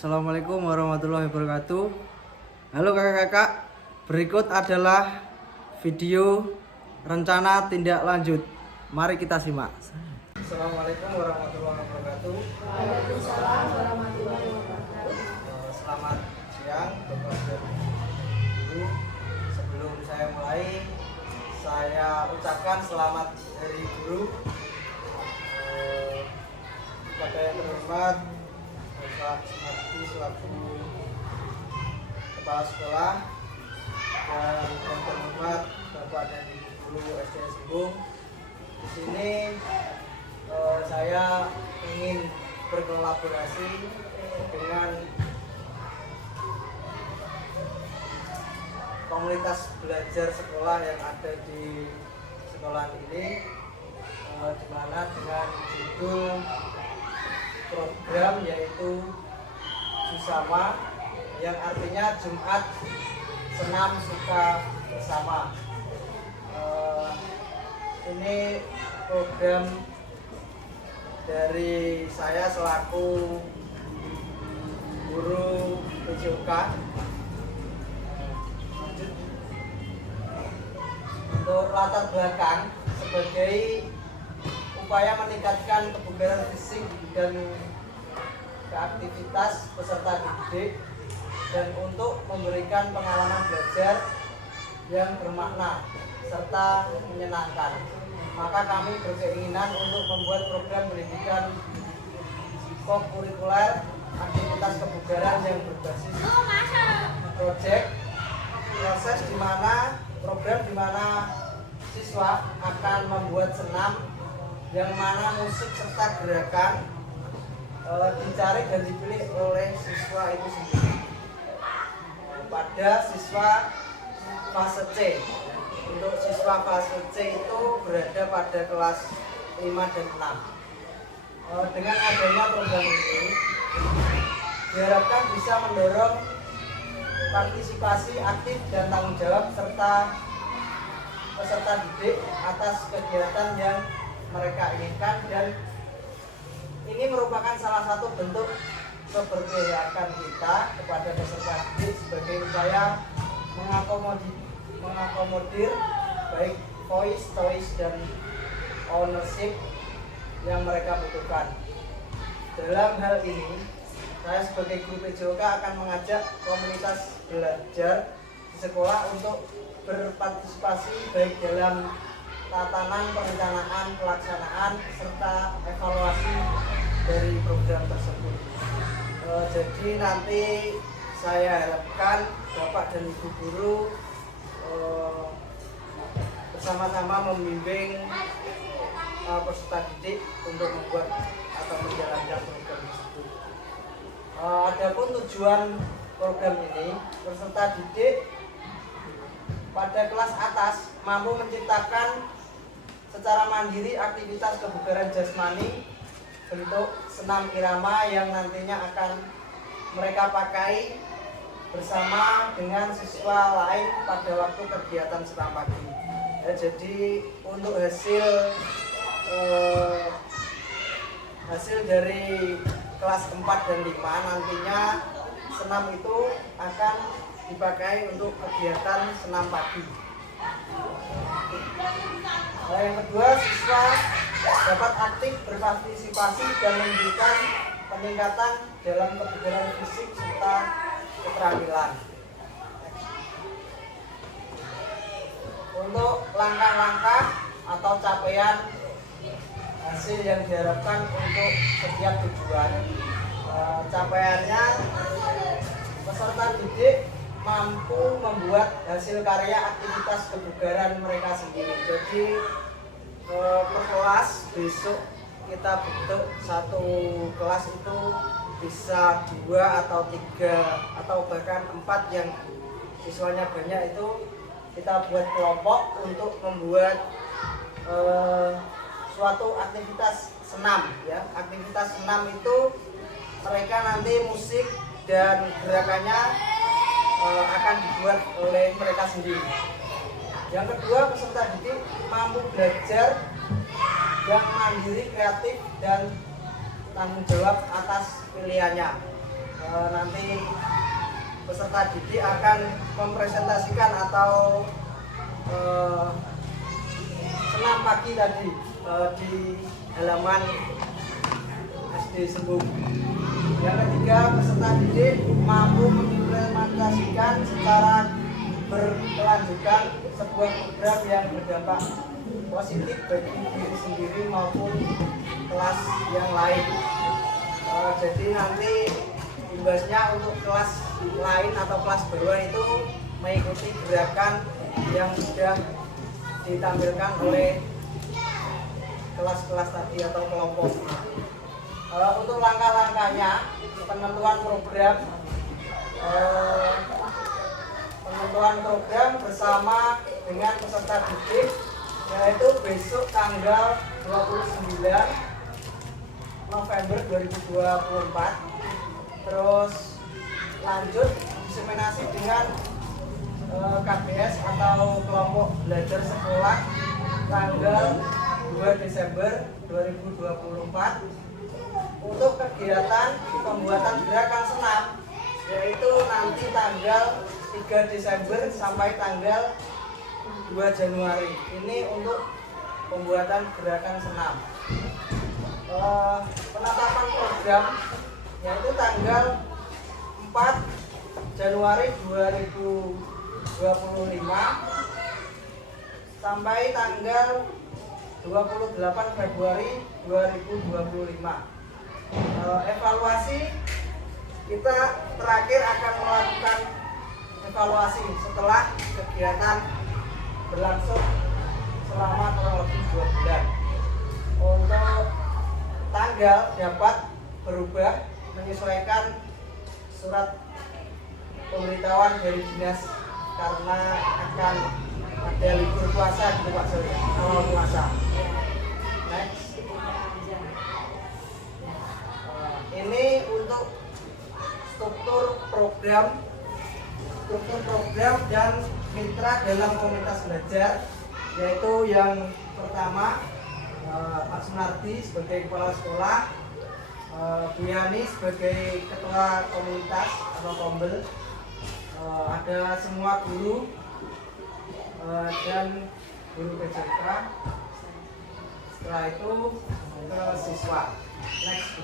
Assalamualaikum warahmatullahi wabarakatuh. Halo kakak-kakak, berikut adalah video rencana tindak lanjut. Mari kita simak. Assalamualaikum warahmatullahi wabarakatuh. Waalaikumsalam warahmatullahi wabarakatuh. Selamat siang Bapak dan Ibu. Sebelum saya mulai, saya ucapkan selamat Hari Guru kepada yang terhormat Bapak Sumardi selaku Kepala Sekolah dan yang terhormat Bapak dan Ibu Guru SD Simbung. Di sini saya ingin berkolaborasi dengan komunitas belajar sekolah yang ada di sekolah ini, di mana dengan judul program yaitu Jusama, yang artinya Jumat Senam Suka Bersama. Ini program dari saya selaku guru PJOK. Untuk latar belakang, sebagai upaya meningkatkan kebugaran fisik dan aktivitas peserta didik, dan untuk memberikan pengalaman belajar yang bermakna serta menyenangkan, maka kami berkeinginan untuk membuat program pendidikan kokurikuler aktivitas kebugaran yang berbasis project, proses di mana program di mana siswa akan membuat senam yang mana musik serta gerakan dicari dan dipilih oleh siswa itu sendiri pada siswa fase C. Untuk siswa fase C itu berada pada kelas 5 dan 6. Dengan adanya program ini diharapkan bisa mendorong partisipasi aktif dan tanggung jawab serta peserta didik atas kegiatan yang mereka inginkan, dan ini merupakan salah satu bentuk keberpihakan kita kepada peserta didik sebagai upaya mengakomodir baik voice, choice, dan ownership yang mereka butuhkan. Dalam hal ini, saya sebagai guru PJOK akan mengajak komunitas belajar di sekolah untuk berpartisipasi baik dalam tatanan perencanaan, pelaksanaan, serta evaluasi dari program tersebut. Jadi nanti saya harapkan Bapak dan Ibu Guru bersama-sama membimbing peserta didik untuk membuat atau menjalankan program tersebut. Adapun tujuan program ini, peserta didik pada kelas atas mampu menciptakan secara mandiri aktivitas kebugaran jasmani bentuk senam irama yang nantinya akan mereka pakai bersama dengan siswa lain pada waktu kegiatan senam pagi. Ya, jadi untuk hasil dari kelas 4 dan 5 nantinya senam itu akan dipakai untuk kegiatan senam pagi. Yang kedua, siswa dapat aktif berpartisipasi dan menunjukkan peningkatan dalam kebugaran fisik serta keterampilan. Untuk langkah-langkah atau capaian hasil yang diharapkan untuk setiap tujuan, capaiannya peserta didik mampu membuat hasil karya aktivitas kebugaran mereka sendiri. Jadi per kelas besok kita bentuk satu kelas itu bisa 2 atau 3 atau bahkan 4 yang siswanya banyak, itu kita buat kelompok untuk membuat suatu aktivitas senam. Ya, aktivitas senam itu mereka nanti musik dan gerakannya akan dibuat oleh mereka sendiri. Yang kedua, peserta didik mampu belajar yang mandiri, kreatif, dan tanggung jawab atas pilihannya. nanti peserta didik akan mempresentasikan atau senam pagi tadi di halaman SD Sembung. Yang ketiga, peserta didik mampu mengimplementasikan secara berkelanjutan sebuah program yang berdampak positif bagi diri sendiri maupun kelas yang lain. Jadi nanti imbasnya untuk kelas lain atau kelas baruan itu mengikuti gerakan yang sudah ditampilkan oleh kelas-kelas tadi atau kelompok. Untuk langkah-langkahnya, penentuan program bersama dengan peserta didik, yaitu besok tanggal 29 November 2024. Terus lanjut diseminasi dengan KBS atau kelompok belajar sekolah tanggal 2 Desember 2024 untuk kegiatan pembuatan gerakan senam, yaitu nanti tanggal 3 Desember sampai tanggal 2 Januari. Ini untuk pembuatan gerakan senam. Penetapan program yaitu tanggal 4 Januari 2025 sampai tanggal 28 Februari 2025. Evaluasi kita terakhir akan melakukan evaluasi setelah kegiatan berlangsung selama kurang lebih 2 bulan. Untuk tanggal dapat berubah menyesuaikan surat pemberitahuan dari dinas karena akan ada libur puasa gitu Pak Surya, awal puasa. Next. Ini untuk struktur program dan mitra dalam komunitas belajar, yaitu yang pertama Pak Sunardi sebagai kepala sekolah, Bu Yani sebagai ketua komunitas atau kombel, ada semua guru dan guru PJK. Setelah itu ke siswa. Next.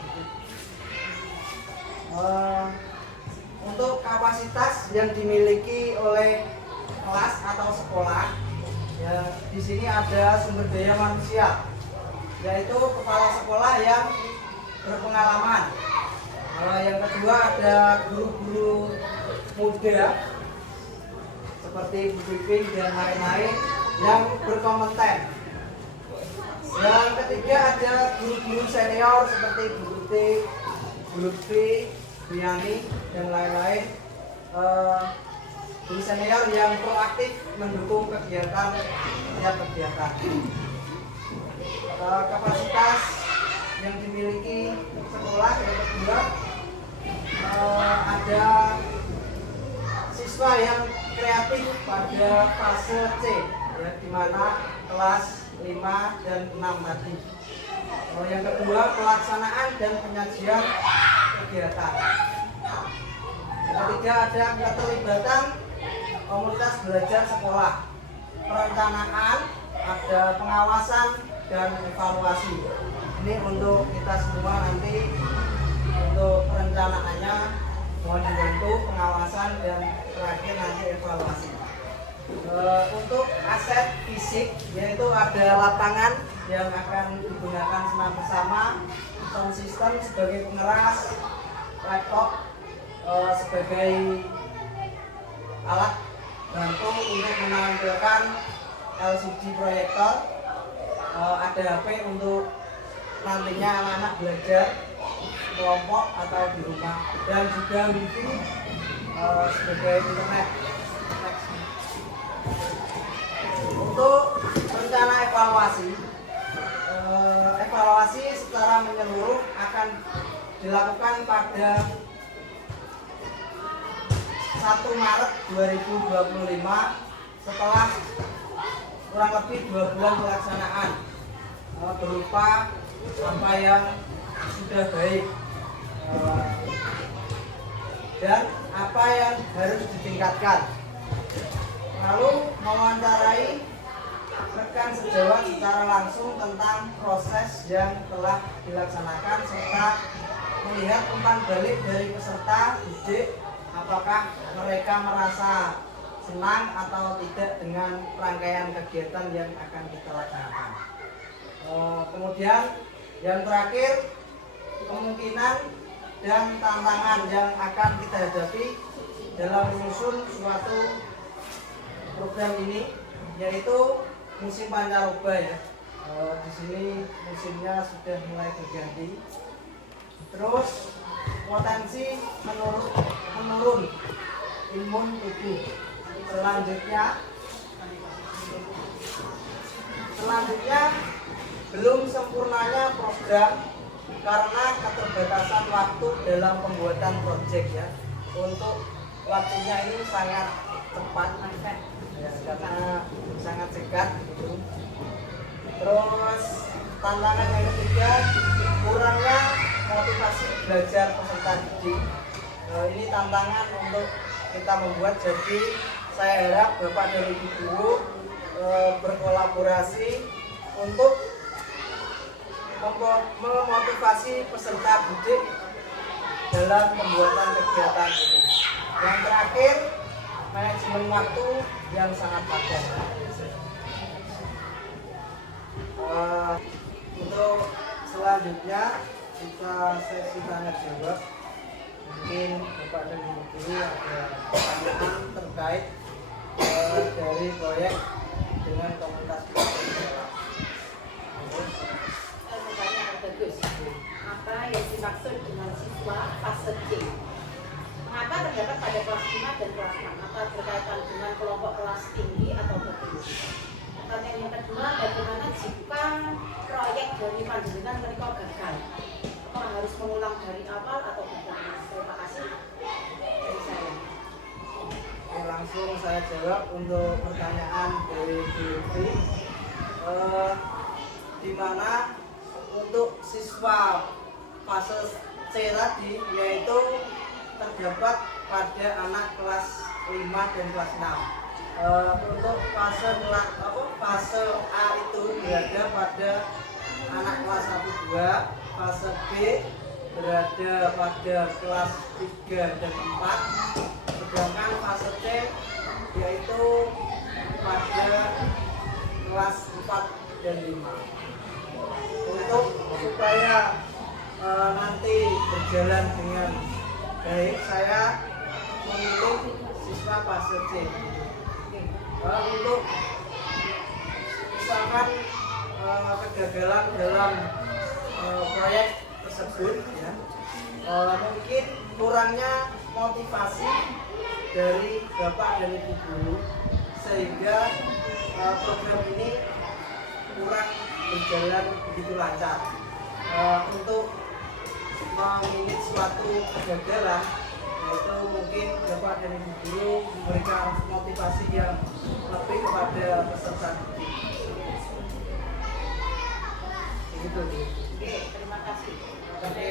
Untuk kapasitas yang dimiliki oleh kelas atau sekolah, ya di sini ada sumber daya manusia, yaitu kepala sekolah yang berpengalaman. Yang kedua ada guru-guru muda seperti Bu Piping dan lain-lain yang berkompeten. Yang ketiga ada guru-guru senior seperti Bu Tuti, Bu Lutfi, Bu Yani dan lain-lain. Guru senior yang proaktif mendukung kegiatan. Kapasitas yang dimiliki sekolah yang kedua, ada siswa yang kreatif pada fase C, ya, di mana kelas 5 dan 6 tadi. Yang kedua, pelaksanaan dan penyajian kegiatan. Yang ketiga, ada keterlibatan komunitas belajar sekolah, perencanaan, ada pengawasan dan evaluasi. Ini untuk kita semua nanti untuk perencanaannya, mohon dibantu pengawasan dan terakhir nanti evaluasi. Untuk aset fisik, yaitu ada lapangan yang akan digunakan senam bersama, sound system sebagai pengeras, laptop sebagai alat bantu untuk menampilkan LCD proyektor, ada HP untuk nantinya anak-anak belajar kelompok atau di rumah, dan juga wifi sebagai internet. Untuk rencana evaluasi secara menyeluruh akan dilakukan pada 1 Maret 2025 setelah kurang lebih 2 bulan pelaksanaan, berupa apa yang sudah baik. dan apa yang harus ditingkatkan. Lalu mewawancarai rekan sejawat secara langsung tentang proses yang telah dilaksanakan serta melihat umpan balik dari peserta didik, apakah mereka merasa senang atau tidak dengan rangkaian kegiatan yang akan kita laksanakan. Kemudian yang terakhir, kemungkinan dan tantangan yang akan kita hadapi dalam menyusun suatu program ini, yaitu musim pancaroba ya. Di sini musimnya sudah mulai berganti. Terus potensi menurun imun tubuh. Selanjutnya belum sempurnanya program karena keterbatasan waktu dalam pembuatan proyek ya. Untuk waktunya ini sangat cepat ya, karena sangat singkat gitu. Terus tantangan yang ketiga, kurangnya motivasi belajar peserta didik. Ini tantangan untuk kita membuat, jadi saya harap Bapak dan Ibu guru berkolaborasi untuk memotivasi peserta didik dalam pembuatan kegiatan ini. Yang terakhir, manajemen waktu yang sangat padat. Untuk selanjutnya kita sesi tanya jawab. Mungkin Bapak dan Ibu guru ada pertanyaan terkait dari proyek dengan komunitas kita. Pertanyaan bagus. Apa yang dimaksud dengan siswa fase C? Mengapa terdapat pada kelas 5 dan kelas 6? Apa berkaitan dengan kelompok kelas tinggi atau bertinggi? Pertanyaan yang kedua, bagaimana jika proyek dari panjenengan mereka gagal? Apakah harus mengulang dari awal atau bagaimana? Terima kasih dari saya. Oke, langsung saya jawab untuk pertanyaan dari Devi. Di mana untuk siswa fase C tadi, yaitu terdapat pada anak kelas 5 dan kelas 6. Untuk fase A itu berada pada anak kelas 1 2, fase B berada pada kelas 3 dan 4, sedangkan fase C yaitu pada kelas 4 dan 5. Untuk supaya nanti berjalan dengan baik, saya memilih siswa fase C. Untuk misalkan kegagalan dalam proyek tersebut ya, mungkin kurangnya motivasi dari Bapak dan Ibu guru, sehingga program ini kurang berjalan begitu lancar. Untuk mengingat suatu kegagalan, yaitu mungkin Bapak dan Ibu guru memberikan motivasi yang lebih kepada peserta didik. Begitu, Bu. Oke, terima kasih. Oke.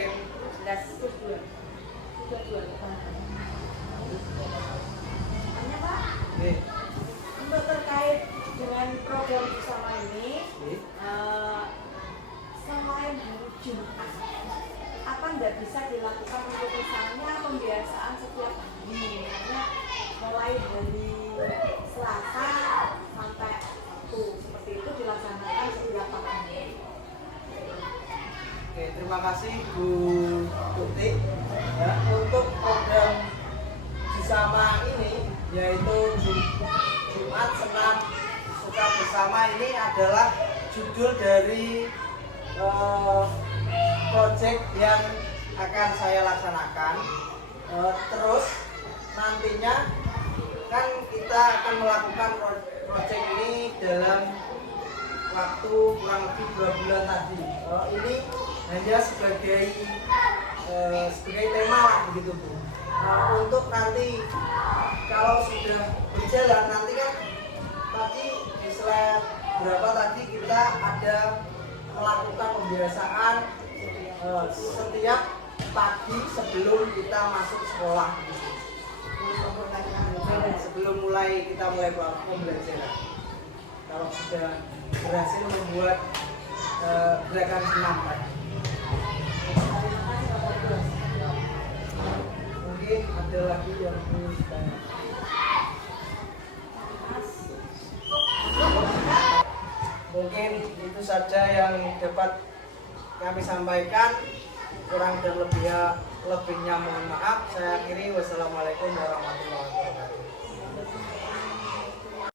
Sudah dua. Tanya Pak, Oke. untuk terkait dengan program bersama ini, selain hari Jumat, apa nggak bisa dilakukan untuk misalnya pembiasaan setiap hari, misalnya mulai dari Selasa sampai Sabtu, seperti itu dilaksanakan setiap hari. Oke, terima kasih Bu Tuti. Ya, untuk program bersama ini, yaitu Jumat Senam Suka Bersama, ini adalah judul dari proyek yang akan saya laksanakan. Terus nantinya kan kita akan melakukan proyek ini dalam waktu kurang lebih 2 bulan tadi. Ini hanya sebagai tema lah begitu Bu. Untuk nanti kalau sudah berjalan, nanti kan tadi di slide berapa tadi kita ada melakukan pembiasaan setiap pagi sebelum kita masuk sekolah. Sebelum kita mulai pembelajaran. Kalau sudah berhasil membuat gerakan senam tadi. Mungkin ada lagi yang ingin ditanya. Mungkin itu saja yang dapat kami sampaikan. Kurang dan lebihnya mohon maaf. Saya akhiri. Wassalamualaikum warahmatullahi wabarakatuh.